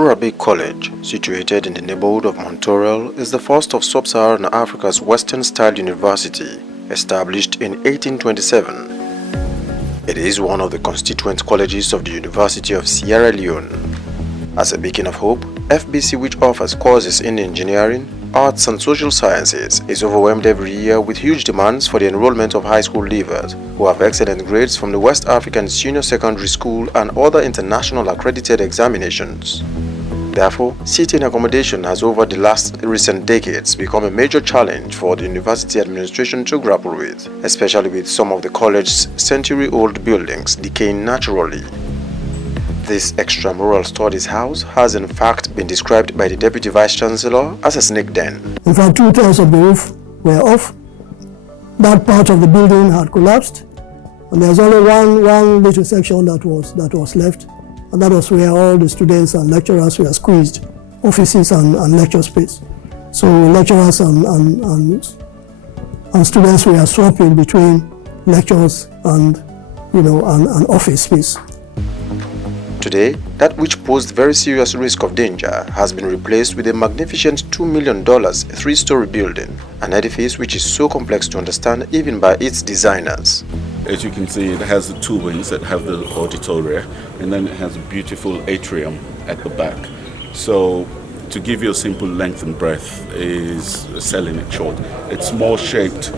Furabe College, situated in the neighborhood of Montorel, is the first of Sub-Saharan Africa's Western-style university, established in 1827. It is one of the constituent colleges of the University of Sierra Leone. As a beacon of hope, FBC, which offers courses in engineering, arts and social sciences, is overwhelmed every year with huge demands for the enrollment of high school leavers who have excellent grades from the West African Senior Secondary School and other international accredited examinations. Therefore, seating accommodation has over the last recent decades become a major challenge for the university administration to grapple with, especially with some of the college's century-old buildings decaying naturally. This extramural studies house has in fact been described by the Deputy Vice-Chancellor as a snake den. In fact, 2/3 of the roof were off. That part of the building had collapsed, and there's only one little section that was left, and that was where all the students and lecturers were squeezed, offices and lecture space. So lecturers and students were swapping between lectures and office space. Today, that which posed very serious risk of danger has been replaced with a magnificent $2 million three-story building, an edifice which is so complex to understand even by its designers. As you can see, it has the two wings that have the auditoria, and then it has a beautiful atrium at the back. So, to give you a simple length and breadth is selling it short. It's more shaped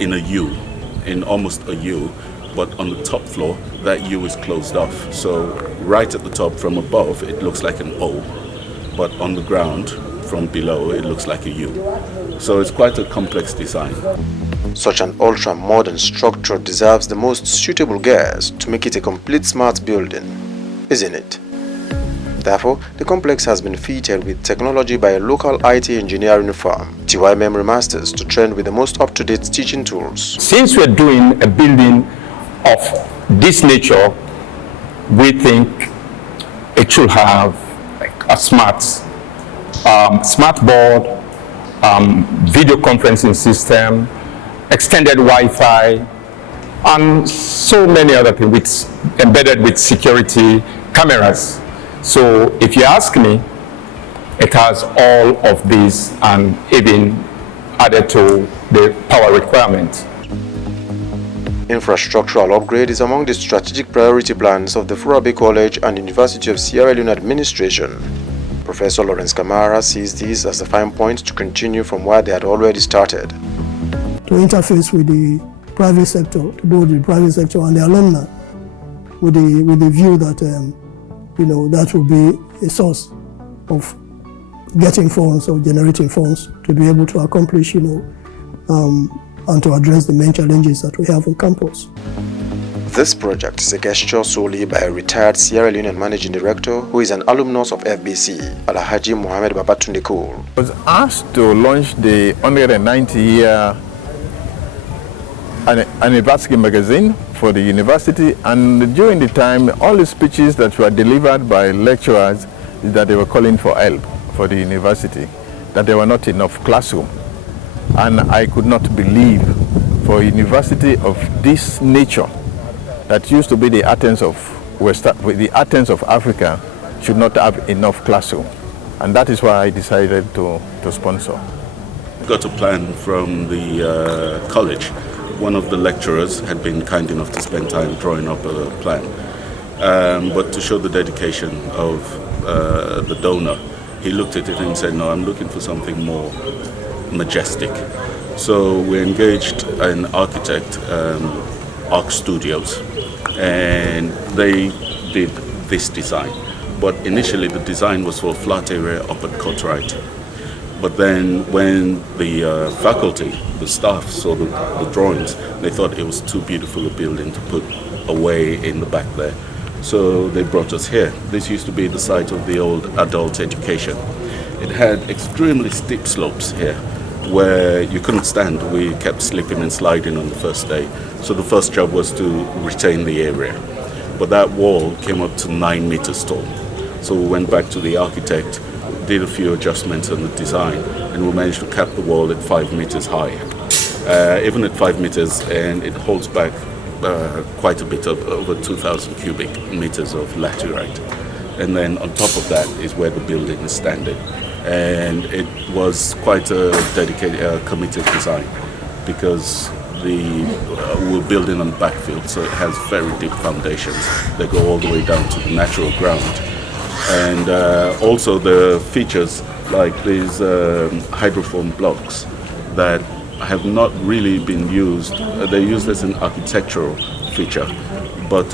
in a U, in almost a U. But on the top floor, that U is closed off. So right at the top from above, it looks like an O. But on the ground, from below, it looks like a U. So it's quite a complex design. Such an ultra-modern structure deserves the most suitable gears to make it a complete smart building, isn't it? Therefore, the complex has been fitted with technology by a local IT engineering firm, TY Memory Masters, to trend with the most up-to-date teaching tools. Since we're doing a building of this nature, we think it should have a smart board, video conferencing system, extended Wi-Fi, and so many other things embedded with security cameras. So if you ask me, it has all of these and even added to the power requirement. Infrastructural upgrade is among the strategic priority plans of the Furabe College and University of Sierra Leone administration. Professor Lawrence Kamara sees this as a fine point to continue from where they had already started. To interface with the private sector, to both the private sector and the alumni, with the view that that will be a source of getting funds or generating funds to be able to accomplish and to address the main challenges that we have on campus. This project is a gesture solely by a retired Sierra Leonean managing director who is an alumnus of FBC, Alhaji Mohamed Tunde. I was asked to launch the 190-year anniversary magazine for the university, and during the time, all the speeches that were delivered by lecturers is that they were calling for help for the university, that there were not enough classrooms. And I could not believe for a university of this nature that used to be the Athens of Africa should not have enough classroom. And that is why I decided to sponsor. Got a plan from the college. One of the lecturers had been kind enough to spend time drawing up a plan. But to show the dedication of the donor, he looked at it and said, no, I'm looking for something more majestic. So we engaged an architect, Arc Studios, and they did this design. But initially the design was for a flat area up at Cartwright. But then when the faculty, the staff saw the drawings, they thought it was too beautiful a building to put away in the back there. So they brought us here. This used to be the site of the old adult education. It had extremely steep slopes here where you couldn't stand. We kept slipping and sliding on the first day. So the first job was to retain the area. But that wall came up to 9 meters tall. So we went back to the architect, did a few adjustments on the design, and we managed to cap the wall at 5 meters high. Even at 5 meters, and it holds back quite a bit of over 2,000 cubic meters of laterite. and then on top of that is where the building is standing. And it was quite a dedicated, committed design, because we're building on the backfield, so it has very deep foundations that go all the way down to the natural ground. And also the features like these hydroform blocks that have not really been used. They're used as an architectural feature, but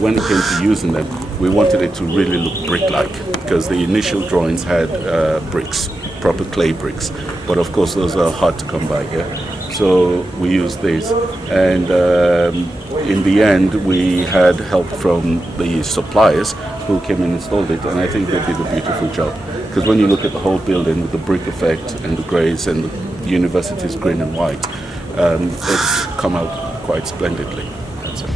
when it came to using them, we wanted it to really look brick-like, because the initial drawings had bricks, proper clay bricks, but of course those are hard to come by here. So we used these, and in the end we had help from the suppliers who came and installed it, and I think they did a beautiful job, because when you look at the whole building with the brick effect and the greys and the university's green and white, it's come out quite splendidly. That's it.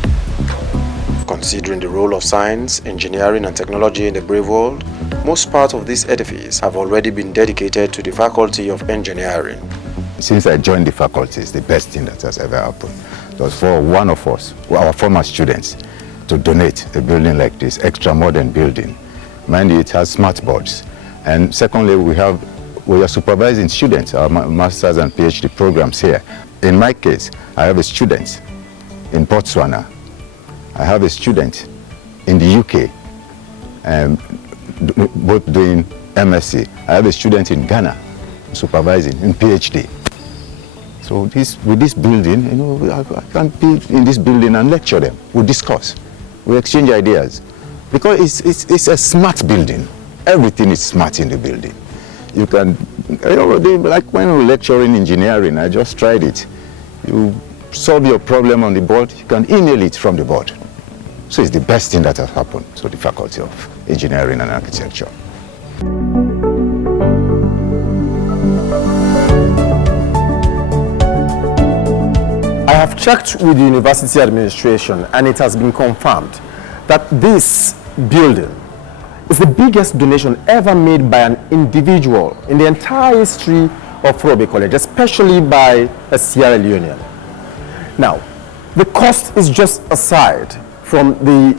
Considering the role of science, engineering and technology in the brave world, most parts of this edifice have already been dedicated to the Faculty of Engineering. Since I joined the faculty, it's the best thing that has ever happened. It was for one of us, our former students, to donate a building like this, extra modern building. Mind you, it has smart boards. And secondly, we are supervising students, our master's and PhD programs here. In my case, I have a student in Botswana. I have a student in the UK, both doing MSc. I have a student in Ghana, supervising in PhD. So with this building, you know, I can be in this building and lecture them. We discuss, we exchange ideas, because it's a smart building. Everything is smart in the building. You can, like when we lecture in engineering, I just tried it. You solve your problem on the board, you can email it from the board. So it's the best thing that has happened to the Faculty of Engineering and Architecture. I have checked with the university administration, and it has been confirmed that this building is the biggest donation ever made by an individual in the entire history of Forobe College, especially by a Sierra Leonean. Now, the cost is just aside from the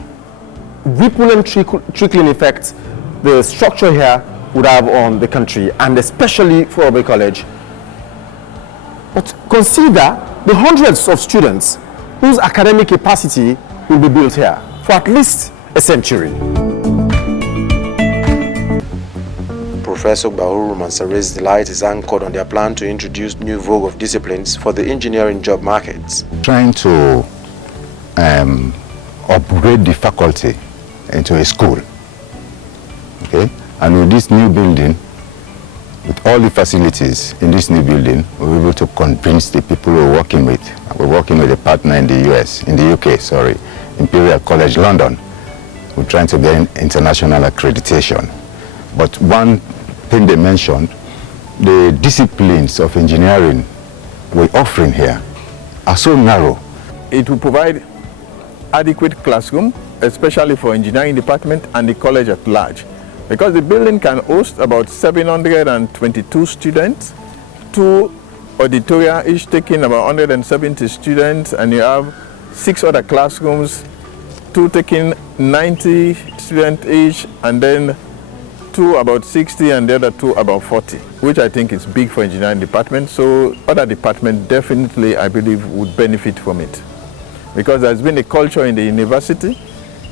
ripple and trickling effect the structure here would have on the country, and especially Forobe College. But consider the hundreds of students whose academic capacity will be built here for at least a century. Professor Bahuru Mansare's delight is anchored on their plan to introduce new vogue of disciplines for the engineering job markets. Trying to upgrade the faculty into a school, okay? And with this new building, with all the facilities in this new building, we're able to convince the people we're working with. We're working with a partner in the UK, sorry, Imperial College London. We're trying to gain international accreditation. But one thing they mentioned, the disciplines of engineering we're offering here are so narrow. It will provide adequate classroom, especially for engineering department and the college at large. Because the building can host about 722 students, 2 auditoria, each taking about 170 students, and you have 6 other classrooms, 2 taking 90 students each, and then 2 about 60 and the other 2 about 40, which I think is big for engineering department. So other departments definitely, I believe, would benefit from it. Because there's been a culture in the university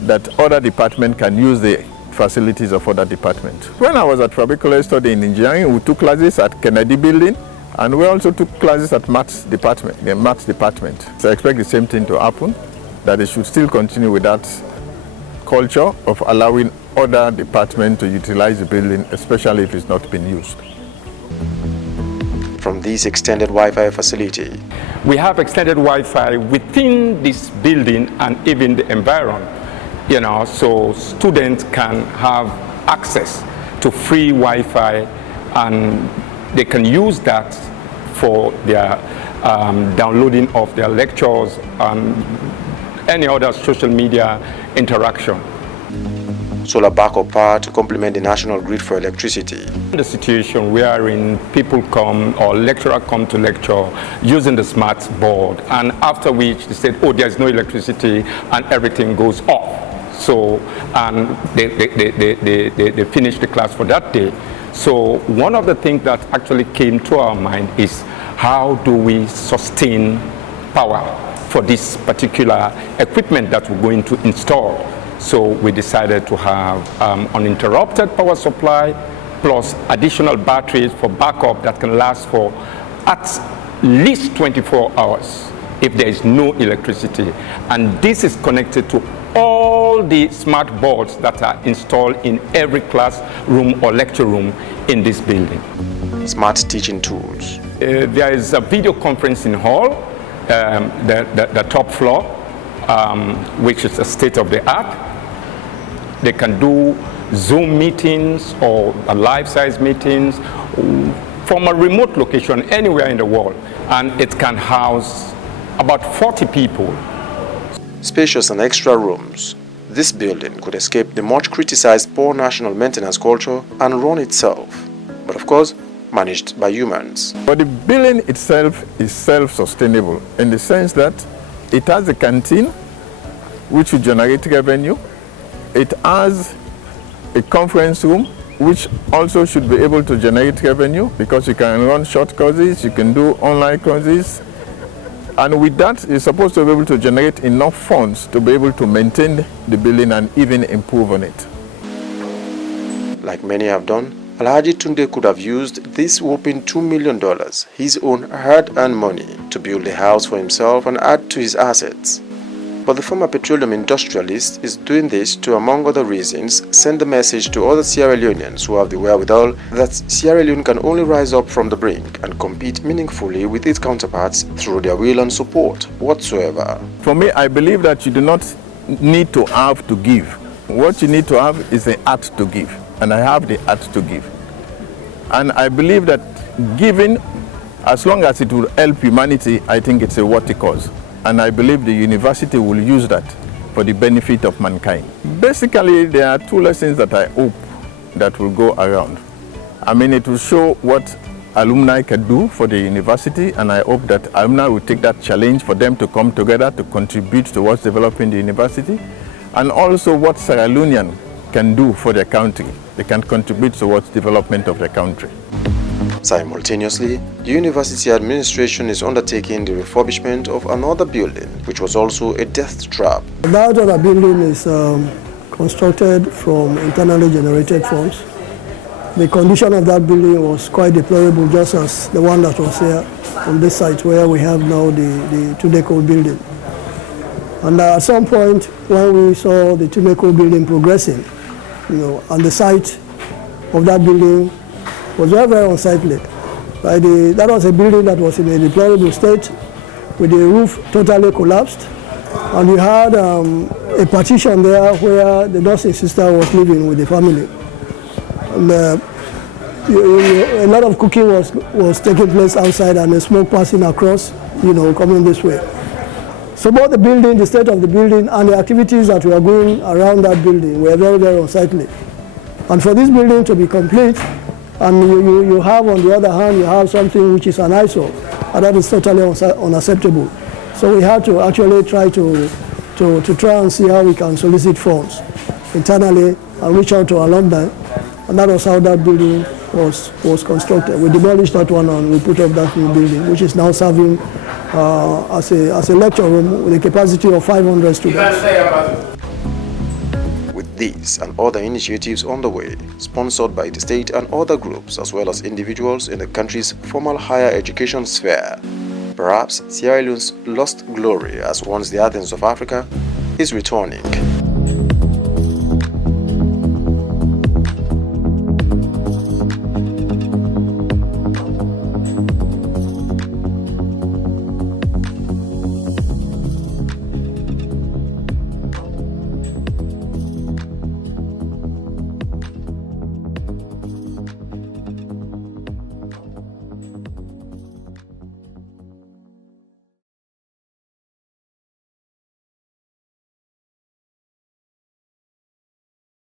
that other departments can use the facilities of other departments. When I was at Forobe College studying engineering, we took classes at Kennedy Building, and we also took classes at Maths Department, the Maths Department. So I expect the same thing to happen, that they should still continue with that culture of allowing other departments to utilize the building, especially if it's not been used. From this extended Wi-Fi facility, we have extended Wi-Fi within this building and even the environment, you know, so students can have access to free Wi-Fi, and they can use that for their downloading of their lectures and any other social media interaction. Solar backup power to complement the national grid for electricity. The situation wherein people come or lecturer come to lecture using the smart board, and after which they said, oh, there's no electricity, and everything goes off. So, and they finished the class for that day. So one of the things that actually came to our mind is how do we sustain power for this particular equipment that we're going to install. So we decided to have uninterrupted power supply plus additional batteries for backup that can last for at least 24 hours if there is no electricity. And this is connected to all the smart boards that are installed in every classroom or lecture room in this building. Smart teaching tools. There is a video conferencing hall, the top floor, which is a state of the art. They can do Zoom meetings or life-size meetings from a remote location anywhere in the world, and it can house about 40 people. Spacious and extra rooms. This building could escape the much criticized poor national maintenance culture and run itself, but of course managed by humans. But the building itself is self-sustainable in the sense that it has a canteen which will generate revenue. It has a conference room which also should be able to generate revenue because you can run short courses, you can do online courses, and with that you're supposed to be able to generate enough funds to be able to maintain the building and even improve on it. Like many have done, Alhaji Tunde could have used this whopping $2 million, his own hard-earned money, to build a house for himself and add to his assets. But the former petroleum industrialist is doing this to, among other reasons, send a message to other Sierra Leoneans who have the wherewithal that Sierra Leone can only rise up from the brink and compete meaningfully with its counterparts through their will and support whatsoever. For me, I believe that you do not need to have to give. What you need to have is the art to give, and I have the art to give. And I believe that giving, as long as it will help humanity, I think it's a worthy cause. And I believe the university will use that for the benefit of mankind. Basically, there are two lessons that I hope that will go around. I mean, it will show what alumni can do for the university, and I hope that alumni will take that challenge for them to come together to contribute towards developing the university, and also what Sierra Leonean can do for their country. They can contribute towards development of the country. Simultaneously, the university administration is undertaking the refurbishment of another building, which was also a death trap. That other building is constructed from internally generated funds. The condition of that building was quite deplorable, just as the one that was here on this site where we have now the Tunde building. And at some point, when we saw the Tunde building progressing, and the site of that building was very, very unsightly. That was a building that was in a deplorable state with the roof totally collapsed. And we had a partition there where the nursing sister was living with the family. And a lot of cooking was taking place outside and the smoke passing across, coming this way. So both the building, the state of the building, and the activities that were going around that building were very, very unsightly. And for this building to be complete, and you have, on the other hand, you have something which is an eyesore, and that is totally unacceptable. So we had to actually try to try and see how we can solicit funds internally and reach out to alumni, and that was how that building was constructed. We demolished that one and we put up that new building, which is now serving as a lecture room with a capacity of 500 students. With these and other initiatives on the way, sponsored by the state and other groups as well as individuals in the country's formal higher education sphere, perhaps Sierra Leone's lost glory as once the Athens of Africa is returning.